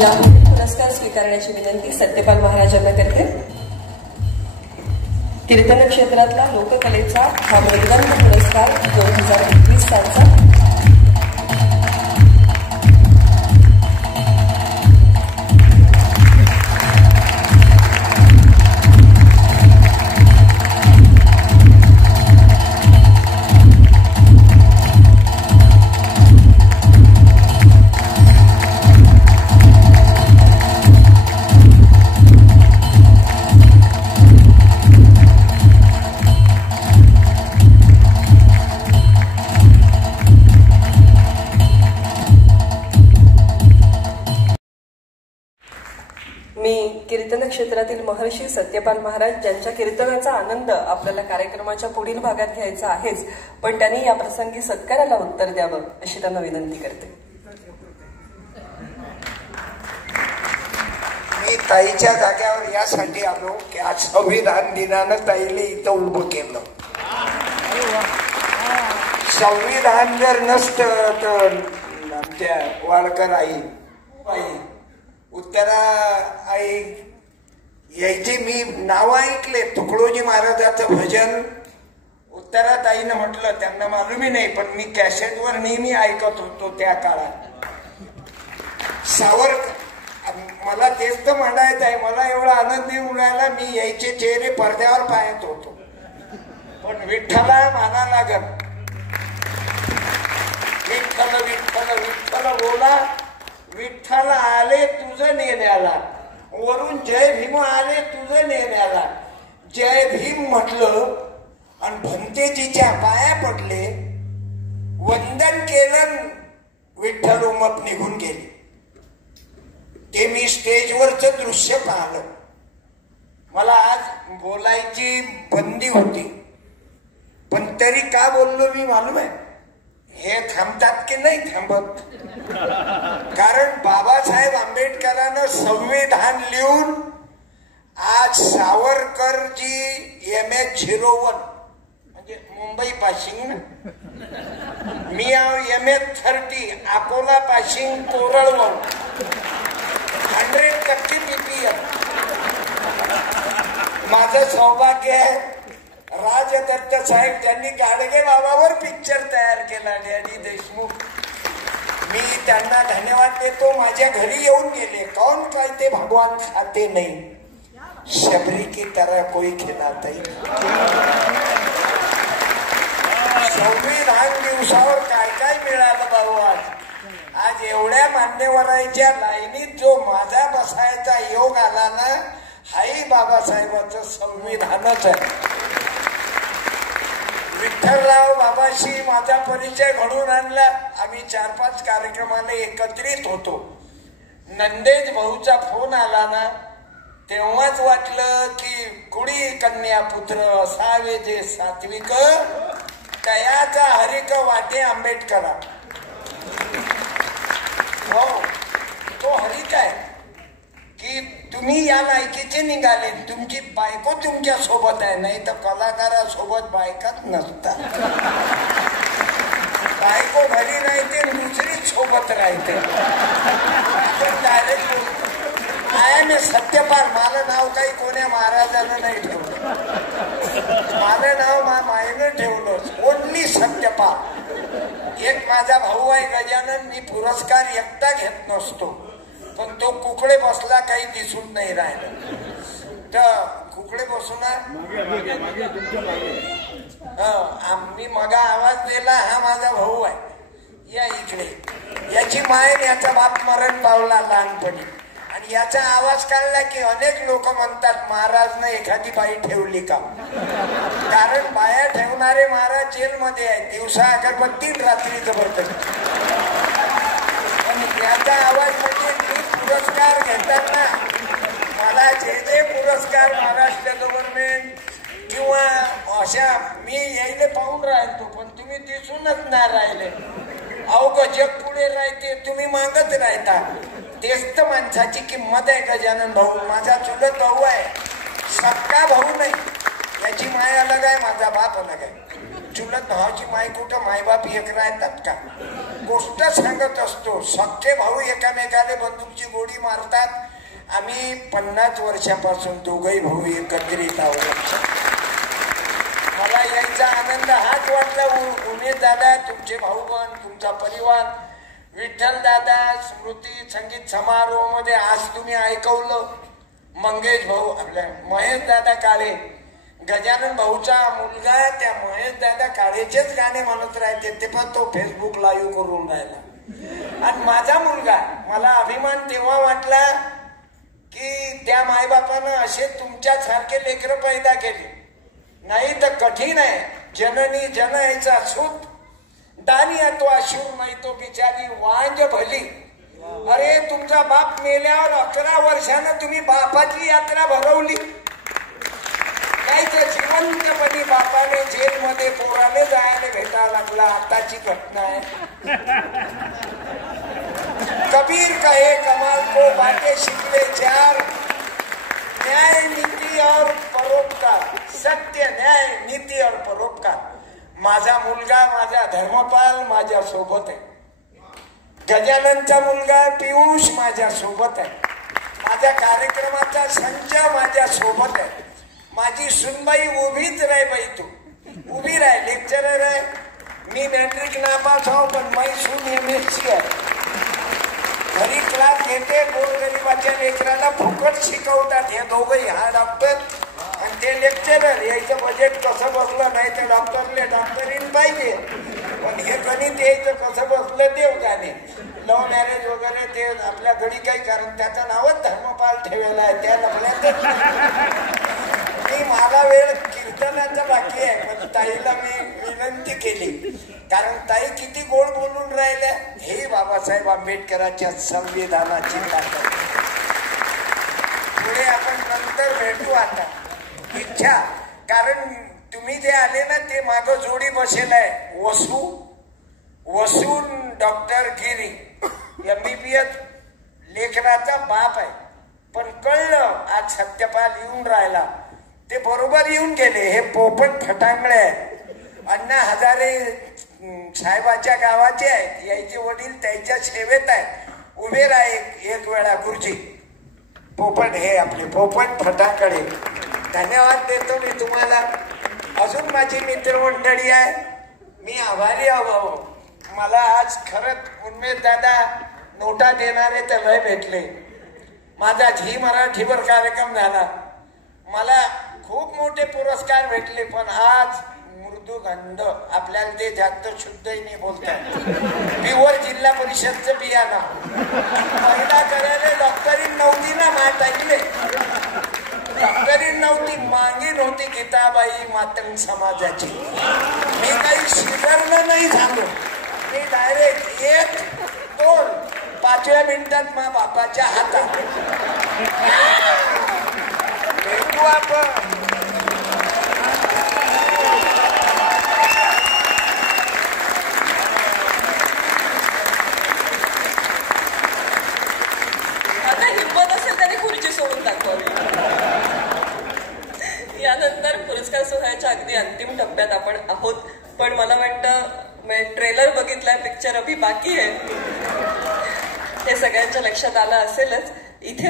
यापुढील पुरस्कार स्वीकारण्याची विनंती सत्यपाल महाराजांना करते. कीर्तन क्षेत्रातला लोककलेचा हा मृदंग पुरस्कार 2021 सालचा कीर्तन क्षेत्रातील महर्षी सत्यपाल महाराज ज्यांच्या कीर्तनाचा आनंद आपल्याला कार्यक्रमाच्या पुढील भागात घ्यायचा आहेच, पण त्यांनी या प्रसंगी सत्काराला उत्तर द्यावं अशी त्यांना विनंती करते. मी ताईच्या जाग्यावर यासाठी आलो की आज संविधान दिनानं ताईले इथं उभं केलं. संविधान जर नसतं तर आमच्या वाळकर आई उत्तरा आई यायचे मी नाव ऐकले. तुकडोजी महाराजाचं भजन उत्तराताईनं म्हटलं, त्यांना मालूमी नाही पण मी कॅसेटवर नेहमी ऐकत होतो त्या काळात. सावरकर मला तेच तर म्हणायचं आहे. मला एवढा आनंदी मिळाला, मी यायचे चेहरे पडद्यावर पाहत होतो. पण विठ्ठला माना लागत, विठ्ठल विठ्ठल विठ्ठल बोला, विठ्ठल आले तुझं नेण्याला, वरून जय भीम आले तुझं नेण्याला. जय भीम म्हटलं आणि भंतेजीच्या पाया पडले, वंदन केलं, विठ्ठल उमप निघून गेले. ते मी स्टेजवरचं दृश्य पाहिलं. मला आज बोलायची बंदी होती, पण तरी का बोललो मी मालूम आहे? हे थांबतात की नाही थांबत. कारण बाबासाहेब आंबेडकरांना संविधान लिहून आज सावरकरजी MH01 म्हणजे मुंबई पाशिंग, मी MH30 अकोला पाशिंग कोरळवण 100% PPM. माझं सौभाग्य आहे राजदत्त साहेब त्यांनी गाडगे बाबावर पिक्चर तयार केला, डॅडी देशमुख. मी त्यांना धन्यवाद देतो. माझ्या घरी येऊन गेले. कौन काय ते भगवान खाते नाही, शबरी की तरह कोई खिलाता ही. संविधान दिवसावर काय काय मिळालं भाऊ आज. आज एवढ्या मान्यवरांच्या लाईनीत जो माझा बसायचा योग आला ना, हाही बाबासाहेबांचं संविधानच आहे. विठ्ठलराव बाबाशी माझा परिचय घडून आणला. आम्ही 4-5 कार्यक्रमाला एकत्रित होतो. नंदेज भाऊचा फोन आला ना, तेव्हाच वाटलं की कुडी कन्या पुत्र असावे जे सात्विक, तयाचा हरिक वाटे आंबेडकरा. हो, तो हरिक आहे की तुम्ही या लायकीचे निघाले. तुमची बायको तुमच्या सोबत आहे, नाही तर कलाकारासोबत बायकाच नसतात. बायको घरी राहते, दुसरीच सोबत राहते. काय मी सत्यपाल, माझं नाव काही कोण्या महाराजानं नाही ठेवलं. माझं नाव मायनं ठेवलं, ओनली सत्यपाल. एक माझा भाऊ आहे गजानन, मी पुरस्कार एकटा घेत नसतो, पण तो कुकडे बसला काही दिसून नाही राहिलं. तर कुकडे बसून आम्ही मगा आवाज दिला, हा माझा भाऊ आहे, या इकडे. याची माय याचा बाप मरण पावला लहानपणी, आणि याचा आवाज काढला की अनेक लोक म्हणतात महाराजनं एखादी बाई ठेवली का. कारण बाया ठेवणारे महाराज जेलमध्ये आहेत, दिवसा अगरबत्ती रात्री जबरदस्ती. याचा आवाज म्हणजे मी पुरस्कार घेताना मला जे पुरस्कार महाराष्ट्र गव्हर्नमेंट किंवा अशा मी यायले पाहून राहतो, पण तुम्ही दिसूनच नाही राहिले. अहो जग पुढे राहते, तुम्ही मागत राहता. तेच तर माणसाची किंमत आहे. गजानन भाऊ माझा चुलत भाऊ आहे, सक्का भाऊ नाही. याची माय अलग आहे, माझा बाप अलग आहे. चुलत भावाची माय कुठं मायबाप एक राहतात का? गोष्ट सांगत असतो. सख्खे भाऊ एकामेकाला बंदूकची गोळी मारतात. आम्ही 50 वर्षापासून दोघही भाऊ एकत्रित आहोत. मला यायचा आनंद हाच वाटला. उमेश दादा, तुमचे भाऊबंद, तुमचा परिवार, विठ्ठल दादा, स्मृती संगीत समारोह मध्ये आज तुम्ही ऐकवलं. मंगेश भाऊ, आपल्या महेश दादा काळे, गजानन भाऊचा मुलगा त्या महेश दादा काळेचेच गाणे म्हणत राहते. ते पण तो फेसबुक लाईव्ह करून राहिला. आणि माझा मुलगा, मला अभिमान तेव्हा वाटला की त्या मायबापानं असे तुमच्यासारखे लेकरं पैदा केले. नाही तर कठीण आहे. जननी जनयचा सूत दानी तो अशूर, नाही तो बिचारी वांज भली. अरे तुमचा बाप मेल्यावर 11 वर्षानं तुम्ही बापाची यात्रा भरवली. काहीच जिवंतपणी बापाने जेलमध्ये पोराने जायला भेटायला लागला. आताची घटना आहे. कबीर कहे कमाल को बातें शिकले 4, न्याय नीति और परोपकार, सत्य न्याय नीति और परोपकार. माझा मुलगा, माझा धर्मपाल माझ्या सोबत आहे. गजाननचा मुलगा पियुष माझ्या सोबत आहे. माझ्या कार्यक्रमाचा संच माझ्या सोबत आहे. माझी सुनबाई उभीच राह. बाई तू उभी राह. लेक्चरर आहे. मी मॅट्रिक नापास आहो, पण माझी सून MSc आहे. घरी क्लास घेते. गोरगरिबाच्या लेकराला फुकट शिकवतात हे दोघंही. हा डॉक्टर आणि ते लेक्चरर. यायचं बजेट कसं बसलं नाही तर डॉक्टरीन पाहिजे. पण हे गणित यायचं कसं बसलं देव जाणे. लव्ह मॅरेज वगैरे ते आपल्या घरी काही, कारण त्याचं नावच धर्मपाल ठेवलेलं आहे. त्या लफड्यातच मी मला वेळ कीर्तनाचा बाकी आहे. पण ताईला मी विनंती केली, कारण ताई किती गोड बोलून राहिल्या. हे बाबासाहेब आंबेडकरांच्या संविधानाची ताकद. पुढे आपण नंतर भेटू. आता इच्छा, कारण तुम्ही जे आले ना ते मागं जोडी बसेल आहे. वसून डॉक्टर गिरी MBBS लेखनाचा बाप आहे. पण कळलं आज सत्यपाल येऊन राहिला. ते बरोबर येऊन गेले. हे पोपट फटांगळे आहेत. अण्णा हजारे साहेबाच्या गावाचे आहेत. यायचे वडील त्याच्या सेवेत आहेत. उभे राहा एक वेळा गुरुजी. पोपट हे आपले पोपट फटांगळे. धन्यवाद देतो मी तुम्हाला. अजून माझी मित्रमंडळी आहे. मी आभारी आहो. मला आज खरंच उमेश दादा नोटा देणारे तर लय भेटले. माझा झी मराठीवर कार्यक्रम झाला. मला खूप मोठे पुरस्कार भेटले. पण आज मृदुगंध, आपल्याला ते जास्त शुद्धही नाही बोलतात. प्युअर जिल्हा परिषदचं बियाणं पहिला करायला डॉक्टरी नव्हती ना. मात ऐकले डॉक्टरी नव्हती. मागे नव्हती गीताबाई मातंग समाजाची. मी काही स्वीकारलं नाही झालो. मी डायरेक्ट 1, 2, 5व्या मिनिटात मा बापाच्या हातात. भेटू आपण. आता हिंमत असेल त्याने खुर्ची सोडून दाखवावी. यानंतर पुरस्कार सोहळ्याच्या अगदी अंतिम टप्प्यात आपण आहोत. पण मला वाटतं ट्रेलर बघितलाय, पिक्चर अभी बाकी आहे, हे सगळ्यांच्या लक्षात आलं असेलच. इथे